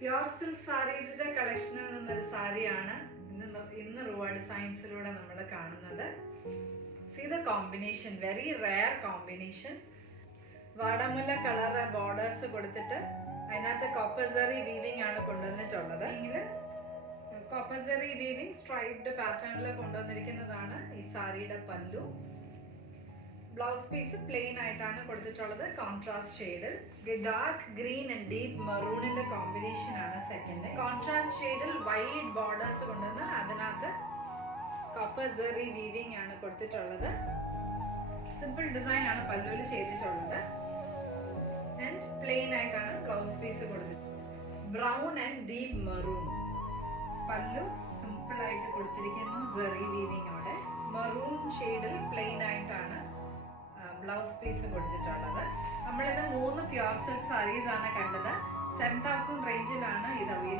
Pure silk സാരീസിന്റെ കളക്ഷനിൽ നിന്നൊരു സാരിയാണ് ഇന്ന് റുവ ഡിസൈൻസിലൂടെ നമ്മൾ കാണുന്നത്. See the combination, very rare combination. വാടാമുല്ല കളർ ബോർഡേഴ്സ് കൊടുത്തിട്ട് അതിനകത്ത് കോപ്പസറി വീവിംഗ് ആണ് കൊണ്ടുവന്നിട്ടുള്ളത്. ഇങ്ങനെ കോപ്പസറി വീവിംഗ് സ്ട്രൈപ്ഡ് പാറ്റേണിൽ കൊണ്ടുവന്നിരിക്കുന്നതാണ് ഈ സാരിയുടെ പല്ലു. ബ്ലൗസ് പീസ് പ്ലെയിൻ ആയിട്ടാണ് കൊടുത്തിട്ടുള്ളത്, കോൺട്രാസ്റ്റ് ഷെയ്ഡിൽ. ഡാർക്ക് ഗ്രീൻ ആൻഡ് ഡീപ്പ് മെറൂണിന്റെ കോമ്പിനേഷൻ ആണ് സെക്കൻഡ്. കോൺട്രാസ്റ്റ് ഷെയ്ഡിൽ വൈഡ് ബോർഡേഴ്സ് കൊണ്ടുവന്ന് അതിനകത്ത് കോപ്പർ സെറി വീവിംഗ് ആണ് കൊടുത്തിട്ടുള്ളത്. സിമ്പിൾ ഡിസൈൻ ആണ് പല്ലുവിൽ ചെയ്തിട്ടുള്ളത്. ആൻഡ് പ്ലെയിൻ ആയിട്ടാണ് ബ്ലൗസ് പീസ് കൊടുത്തിട്ടുള്ളത്. ബ്രൗൺ ആൻഡ് ഡീപ്പ് മെറൂൺ പല്ലു സിമ്പിൾ ആയിട്ട് കൊടുത്തിരിക്കുന്നു, സെറി വീവിങ്ങോടെ. മെറൂൺ ഷെയ്ഡിൽ പ്ലെയിൻ ആയിട്ടാണ് ബ്ലൗസ് പീസ് കൊടുത്തിട്ടുള്ളത്. നമ്മളിത് 3 പ്യുർ സിൽക്ക് സാരീസ് ആണ് കണ്ടത്. 7000 റേഞ്ചിലാണ് ഇത് അവൈലബിൾ.